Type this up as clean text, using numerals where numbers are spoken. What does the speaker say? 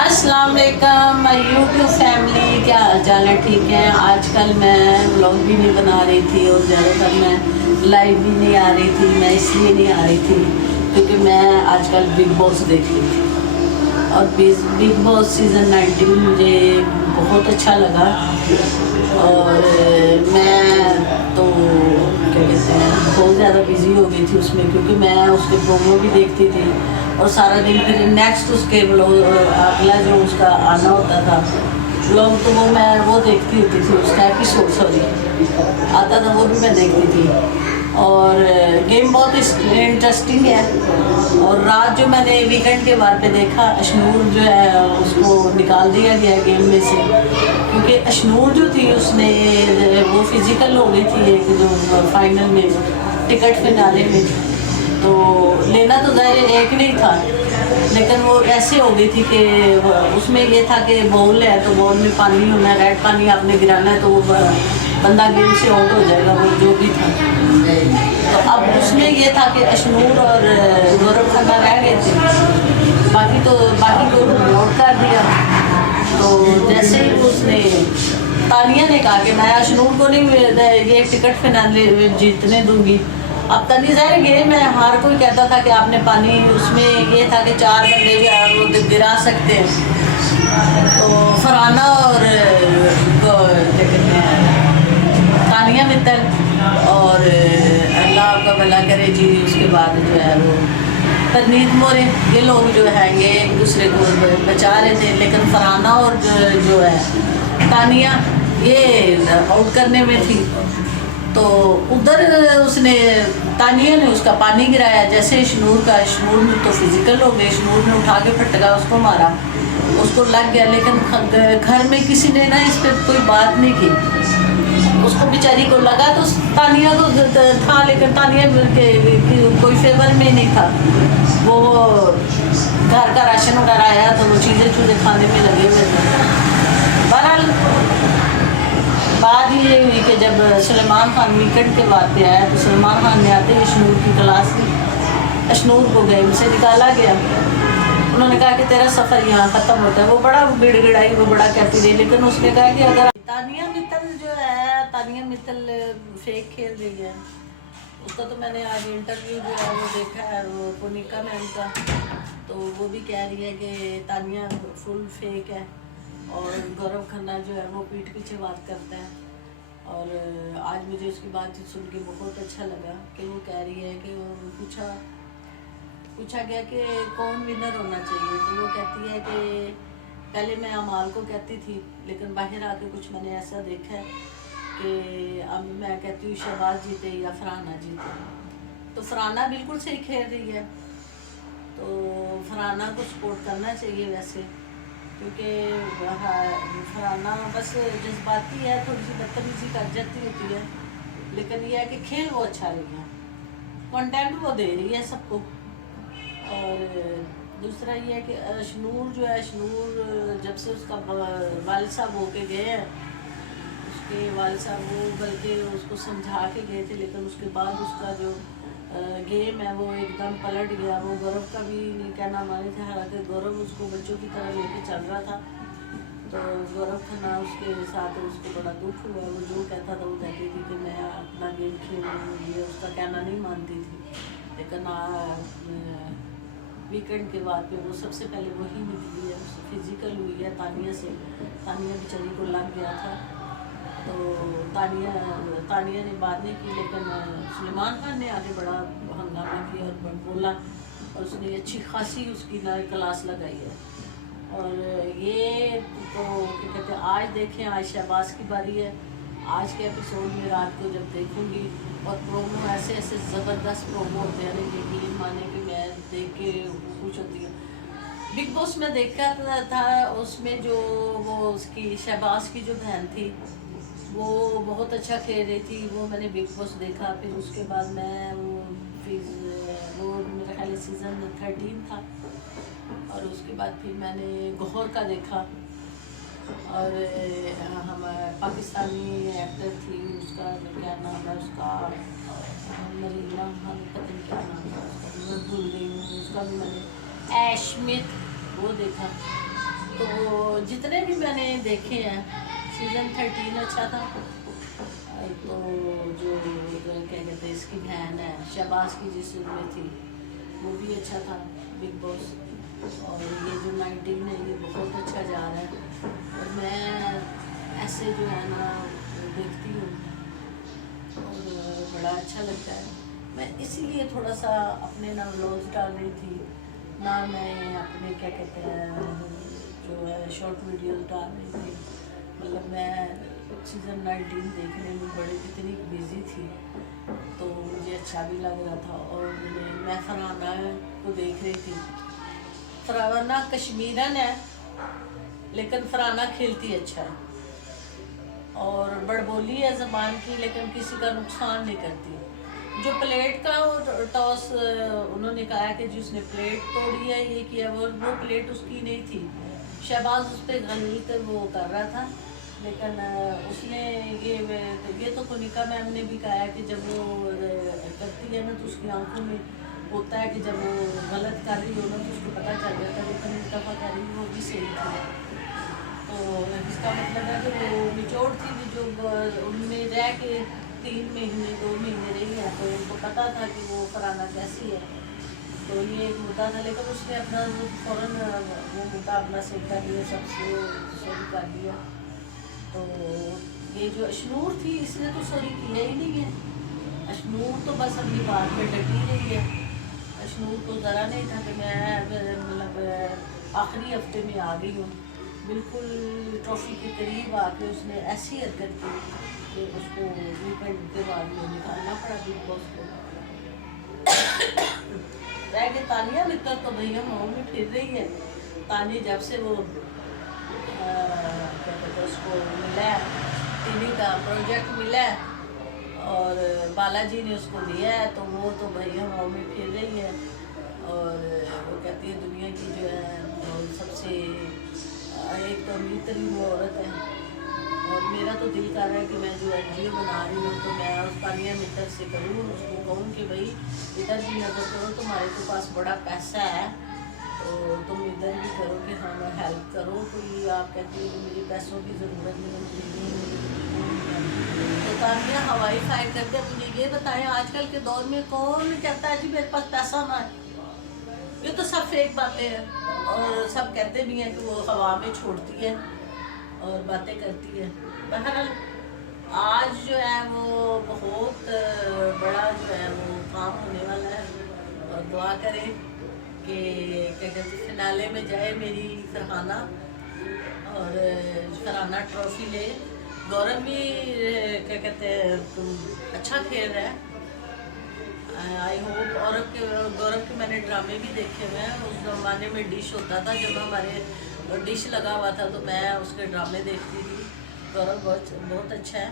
अस्सलाम वालेकुम my YouTube family, क्या हाल चाल है? ठीक है। आजकल मैं व्लॉग भी नहीं बना रही थी और ज़्यादातर मैं लाइव भी नहीं आ रही थी। मैं इसलिए नहीं आ रही थी क्योंकि मैं आजकल बिग बॉस देख रही थी और बिग बॉस सीज़न 19 मुझे बहुत अच्छा लगा। और मैं तो क्या कहते हैं बहुत ज़्यादा बिज़ी हो गई थी उसमें, क्योंकि मैं उसके प्रोमो भी देखती थी और सारा दिन फिर नेक्स्ट उसके अगला जो उसका आना होता था व्लॉग, तो वो देखती होती थी। उसका एपिसोड सॉरी आता था, वो भी मैं देखती थी। और गेम बहुत इंटरेस्टिंग है। और रात जो मैंने वीकेंड के बाद पे देखा, अशनूर जो है उसको निकाल दिया गया गेम में से, क्योंकि अशनूर जो थी उसने वो फिजिकल हो गई थी एक जो फाइनल में टिकट फिनाले में। तो लेना तो ज़ाहिर एक नहीं था, लेकिन वो ऐसे हो गई थी कि उसमें ये था कि बॉल है तो बॉल में पानी होना है, रेड पानी आपने गिराना है तो वो बंदा गेम से आउट हो जाएगा, वो जो भी था। तो अब उसमें ये था कि अशनूर और गौरव खन्ना रह गए थे, बाकी को आउट कर दिया। तो जैसे ही उसने तानिया ने कहा कि मैं अशनूर को नहीं ये टिकट फिनाले जीतने दूंगी। अब तनी ज़ाहिर गेम है, हर कोई कहता था कि आपने पानी, उसमें ये था कि 4 बंदे जो है वो गिरा सकते हैं। तो फरहाना और क्या कहते हैं तानिया मित्तल और अल्लाह आपका भला करे जी, उसके बाद जो है वो परनीत मोरे, ये लोग जो है ये एक दूसरे को बचा रहे थे। लेकिन फरहाना और जो है तानिया ये आउट करने में थी। तो उधर उसने तानिया ने उसका पानी गिराया, जैसे शनूर ने तो फिजिकल हो गए, शनूर ने उठा के फटका उसको मारा, उसको लग गया। लेकिन घर में किसी ने ना इस पर कोई बात नहीं की, उसको बेचारी को लगा तो तानिया को था, लेकिन तानिया के कोई फेवर में नहीं था। वो घर का राशन वगैरह आया तो वो चीज़ें खाने में लगे हुए थे। बहरहाल बात ये हुई कि जब सलमान खान वीकेंड के बाद पे आया तो सलमान खान ने आते ही अशनूर की क्लास ली, अशनूर को गेम से निकाला गया। उन्होंने कहा कि तेरा सफ़र यहाँ ख़त्म होता है। वो बड़ा गिड़गिड़ाई, वो बड़ा कहती रही, लेकिन उसने कहा कि अगर तानिया मित्तल जो है, तानिया मित्तल फेक खेल रही है। उसका तो मैंने आज इंटरव्यू जो है वो देखा है, वो पुनिका मैम का, तो वो भी कह रही है कि तानिया फुल फेक है और गौरव खन्ना जो है वो पीठ पीछे बात करता है। और आज मुझे उसकी बातचीत सुन के बहुत अच्छा लगा कि वो कह रही है कि पूछा गया कि कौन विनर होना चाहिए, तो वो कहती है कि पहले मैं अमाल को कहती थी, लेकिन बाहर आके कुछ मैंने ऐसा देखा है कि अब मैं कहती हूँ शहबाज जीते या फरहाना जीते। तो फरहाना बिल्कुल सही खेल रही है, तो फरहाना को सपोर्ट करना चाहिए वैसे, क्योंकि फरहाना बस जज्बाती है, थोड़ी सी बदतमीजी कर जाती होती है, लेकिन यह है कि खेल वो अच्छा रही है, कंटेंट वो दे रही है सबको। और दूसरा ये है कि अशनूर जो है, अशनूर जब से उसका वालिद साहब होके गए हैं, उसके वालिद साहब वो बल्कि उसको समझा के गए थे, लेकिन उसके बाद उसका जो गेम है वो एकदम पलट गया। वो गौरव का भी नहीं कहना माने थे, हालांकि गौरव उसको बच्चों की तरह लेके चल रहा था। तो गौरव खन्ना उसके साथ उसको बड़ा दुख हुआ। वो जो कहता था वो कहती थी कि मैं अपना गेम खेल रही हूँ, ये उसका कहना नहीं मानती थी। लेकिन वीकेंड के बाद पे वो सबसे पहले वही निकली है, फिजिकल हुई है तानिया से। तानिया बेचारी को लग गया था, तो तानिया ने बात नहीं की, लेकिन सलमान खान ने आके बड़ा हंगामा किया और बोला, और उसने अच्छी खासी उसकी क्लास लगाई है। और ये तो क्या कहते हैं, आज देखें, आज शहबाज की बारी है। आज के एपिसोड में रात को जब देखूंगी, और प्रोमो ऐसे ऐसे ज़बरदस्त प्रोमो होते हैं, यकीन माने कि मैं देख के खुश होती हूँ। बिग बॉस में देखा था, उसमें जो वो उसकी शहबाज की जो बहन थी वो बहुत अच्छा खेल रही थी, वो मैंने बिग बॉस देखा। फिर उसके बाद मैं वो मेरा ख्याल सीज़न 13 था, और उसके बाद फिर मैंने गौहर का देखा। और हम पाकिस्तानी एक्टर थी, उसका क्या नाम है, उसका मरीना, हम पता नहीं क्या नाम है उसका, मैं भूल गई हूँ। उसका भी मैंने एशमित वो देखा। तो जितने भी मैंने देखे हैं, सीज़न 13 अच्छा था। तो जो क्या कहते हैं इसकी बहन है शहबाज की जिसमें थी वो भी अच्छा था, बिग बॉस। और ये जो 19 है ये बहुत अच्छा जा रहा है, और मैं ऐसे जो है ना देखती हूँ और बड़ा अच्छा लगता है। मैं इसीलिए थोड़ा सा अपने ना व्लॉग्स डाल रही थी, ना मैं अपने क्या कहते हैं जो है शॉर्ट वीडियोस डाल रही थी। मतलब मैं सीज़न 19 देखने में बड़े इतनी बिज़ी थी, तो मुझे अच्छा भी लग रहा था। और मैं फरहाना को देख रही थी। फरहाना कश्मीरन है लेकिन फरहाना खेलती अच्छा है, और बड़बोली है ज़बान की, लेकिन किसी का नुकसान नहीं करती। जो प्लेट का टॉस उन्होंने कहा कि जिसने प्लेट तोड़ी है ये किया, वो प्लेट उसकी नहीं थी। शहबाज उस पर गलत वो कर रहा था, लेकिन उसने ये तो कोनिका मैम ने भी कहा है कि जब वो करती है ना तो उसकी आंखों में होता है कि जब वो गलत कर रही हो ना तो उसको पता चल जाता है, लेकिन इस दफ़ा कर रही वो भी सही थी। तो इसका मतलब है कि वो निचोड़ थी जो उनमें रह के 3 महीने 2 महीने रही है, तो उनको पता था कि वो फरहाना कैसी है। तो ये एक मुद्दा था, लेकिन उसने अपना फ़ौरन वो मुद्दा अपना सही कर लिया, सबसे सही कर दिया। तो ये जो अशनूर थी इसने तो सॉरी किया ही नहीं है। अशनूर तो बस अपनी बात पे डटी रही है। अशनूर को ज़रा नहीं था कि मैं मतलब आखिरी हफ्ते में आ गई हूँ, बिल्कुल ट्रॉफी के करीब आके उसने ऐसी हरकत की कि उसको वीकेंड के बाद में निकालना पड़ा बिग बॉस को। रह के तानिया मित्तर तो भैया माओ में फिर रही है। तानी जब से वो क्या कहते हैं उसको मिला है टीवी का प्रोजेक्ट मिला है और बालाजी ने उसको दिया है, तो वो तो भैया माओ में फिर रही है। और वो कहती है दुनिया की जो है सबसे एक तो अमीर तरीन वो औरत है। और मेरा तो दिल कर रहा है कि मैं जो NGO बना रही हूँ तो मैं उस तानिया मित्तर से करूँ, उसको कहूँ कि भाई इधर भी नज़र करो, तुम्हारे के पास बड़ा पैसा है तो तुम इधर भी करो कि हाँ हेल्प करो। कोई आप कहती हो मुझे पैसों की ज़रूरत नहीं है तो तानिया हवाई फायर करके मुझे ये बताएं आजकल के दौर में कौन कहता है जी मेरे पास पैसा ना है? ये तो सब फेक बातें हैं, और सब कहते भी हैं कि वो हवा में छोड़ती है और बातें करती है। बहरहाल आज जो है वो बहुत बड़ा जो है वो काम होने वाला है, और दुआ करें कि क्या कहते हैं फिनाले में जाए मेरी फरहाना, और फरहाना ट्रॉफी ले। गौरव भी क्या कहते हैं अच्छा खेल रहा है। I hope. और गौरव के मैंने ड्रामे भी देखे हुए हैं। उस ज़माने में डिश होता था, जब हमारे डिश लगा हुआ था तो मैं उसके ड्रामे देखती थी। गौरव बहुत अच्छा है।